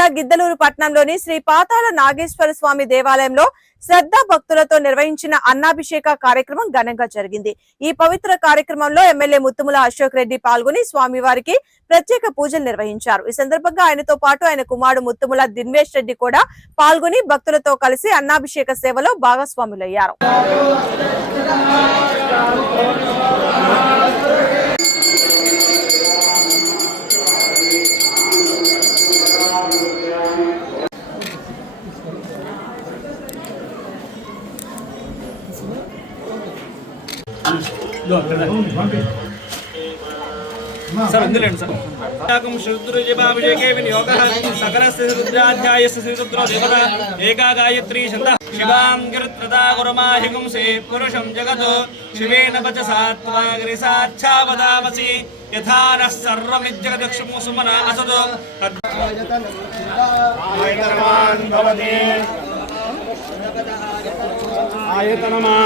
జిల్లా గిద్దలూరు పట్టణంలోని శ్రీ పాతాళ నాగేశ్వర స్వామి దేవాలయంలో శ్రద్ధా భక్తులతో నిర్వహించిన అన్నాభిషేక కార్యక్రమం ఘనంగా జరిగింది। ఈ పవిత్ర కార్యక్రమంలో ఎమ్మెల్యే ముత్తుముల అశోక్ రెడ్డి పాల్గొని స్వామివారికి ప్రత్యేక పూజలు నిర్వహించారు। ఈ సందర్భంగా ఆయనతో పాటు ఆయన కుమారుడు ముత్తుముల దిన్వేష్ రెడ్డి కూడా పాల్గొని భక్తులతో కలిసి అన్నాభిషేక సేవలో భాగస్వాములయ్యారు। सर इंदुलेंడి सर याकं शुद्रुजिभाभिषेके विनियोगः सकलस्य रुद्राध्यायस्य श्रीरुद्रो देवता एका गायत्री छन्दः शिवां गिरत्रदा गुरुमाहिगुं से पुरुषं जगतो शिवेन वचसा त्वाग्रिसाच्छावदामसि यथा नः सर्वमिज्जगदक्षुं सुमना असतो आयतनमान् भवति आयतनमा